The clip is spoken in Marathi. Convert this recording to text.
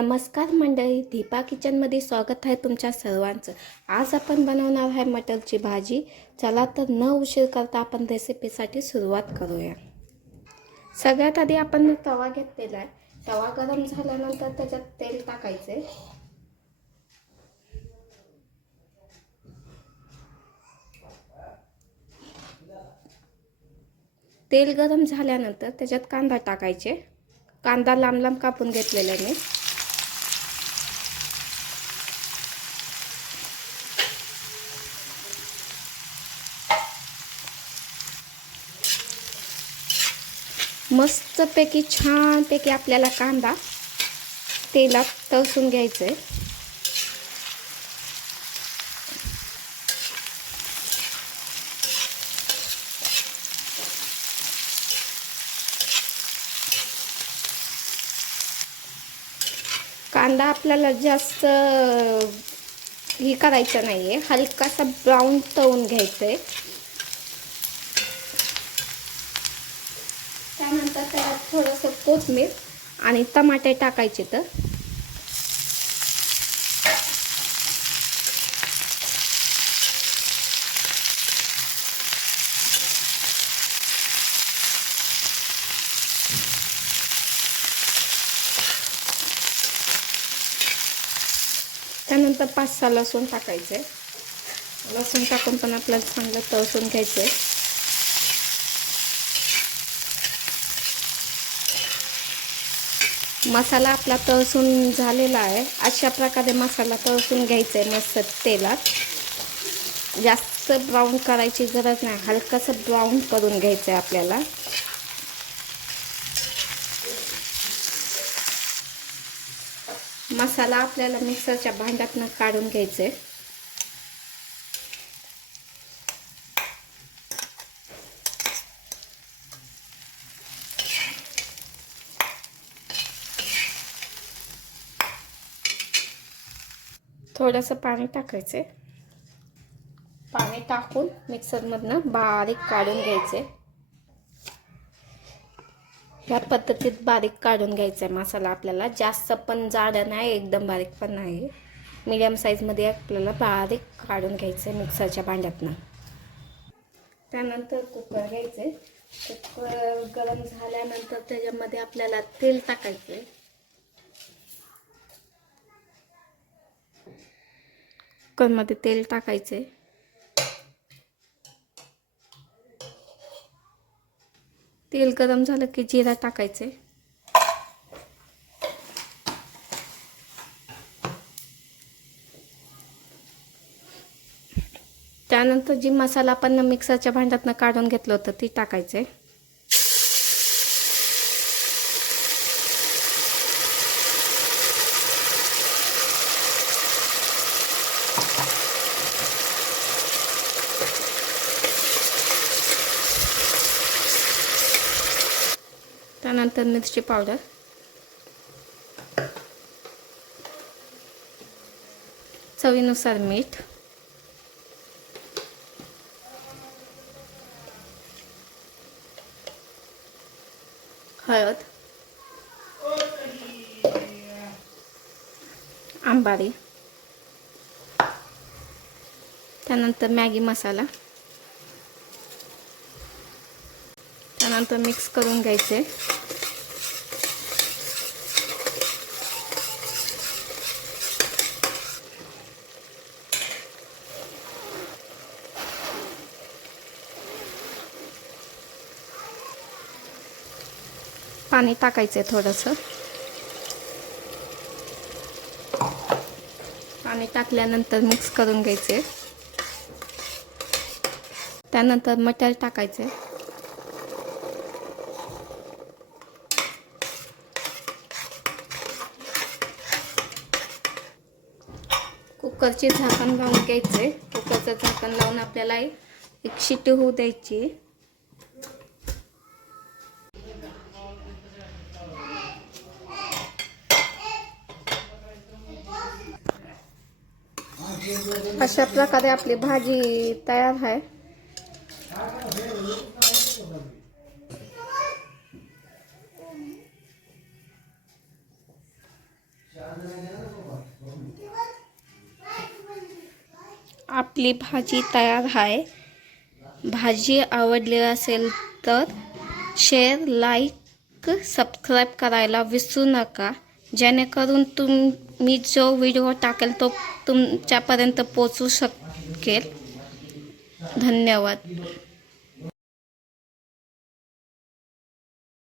नमस्कार मंडळी दीपा किचनमध्ये स्वागत आहे तुमच्या सर्वांचं. आज आपण बनवणार आहे मटरची भाजी. चला तर न उशीर करता आपण रेसिपीसाठी सुरुवात करूया. सगळ्यात आधी आपण तवा घेतलेला आहे. तवा गरम झाल्यानंतर त्याच्यात तेल टाकायचे. तेल गरम झाल्यानंतर त्याच्यात कांदा टाकायचे. कांदा लांब लांब कापून घेतलेला मी. मस्तपैकी छानपैकी आपल्याला कांदा तेलात तळसून घ्यायचं आहे कांदा आपल्याला जास्त हे करायचं नाही आहे हलकासा ब्राऊन तळून घ्यायचं आहे त्यानंतर त्यात थोडंसं कोथमीर आणि टमाटे टाकायचे तर. त्यानंतर पाच सहा लसूण टाकायचं. आहे लसूण टाकून पण आपल्याला चांगलं तळसून घ्यायचं आहे मसाला आपला तळसून झालेला आहे. अशा प्रकारे मसाला तळसून घ्यायचा आहे मस्त तेलात. जास्त ब्राऊन करायची गरज नाही. हलकंसं ब्राऊन करून घ्यायचं आहे आपल्याला. मसाला आपल्याला मिक्सरच्या भांड्यातनं काढून घ्यायचं आहे थोडंसं पाणी टाकायचं. पाणी टाकून मिक्सरमधनं बारीक काढून घ्यायचे. ह्या पद्धतीत बारीक काढून घ्यायचा आहे मसाला आपल्याला. जास्त पण जाड नाही एकदम बारीक पण नाही. मिडियम साईजमध्ये आपल्याला बारीक काढून घ्यायचं आहे मिक्सरच्या भांड्यातनं. त्यानंतर कुकर घ्यायचे. कुकर गरम झाल्यानंतर त्याच्यामध्ये आपल्याला तेल टाकायचं. आहे कुकरमध्ये तेल टाकायचे तेल गरम झालं की जिरा टाकायचे त्यानंतर जी मसाला आपण मिक्सरच्या भांड्यातनं काढून घेतलं होतं ती टाकायचं आहे त्यानंतर मिरची पावडर. चवीनुसार मीठ. हळद. आंबाडी. त्यानंतर मॅगी मसाला. नंतर मिक्स करून घ्यायचे. पाणी टाकायचं आहे थोडंसं. पाणी टाकल्यानंतर मिक्स करून घ्यायचे. त्यानंतर मटर टाकायचे कुकरचे झाकण लावून घ्यायचे. कुकरचं झाकण लावून आपल्याला एक शिटी होऊ द्यायची. अशा प्रकारे आपली भाजी तयार आहे. आपली भाजी तयार आहे. भाजी आवडली असेल तर शेअर लाईक सबस्क्राईब करायला विसरू नका. जेणेकरून तुम मी जो व्हिडिओ टाकेल तो तुमच्यापर्यंत पोचू शकेल. धन्यवाद.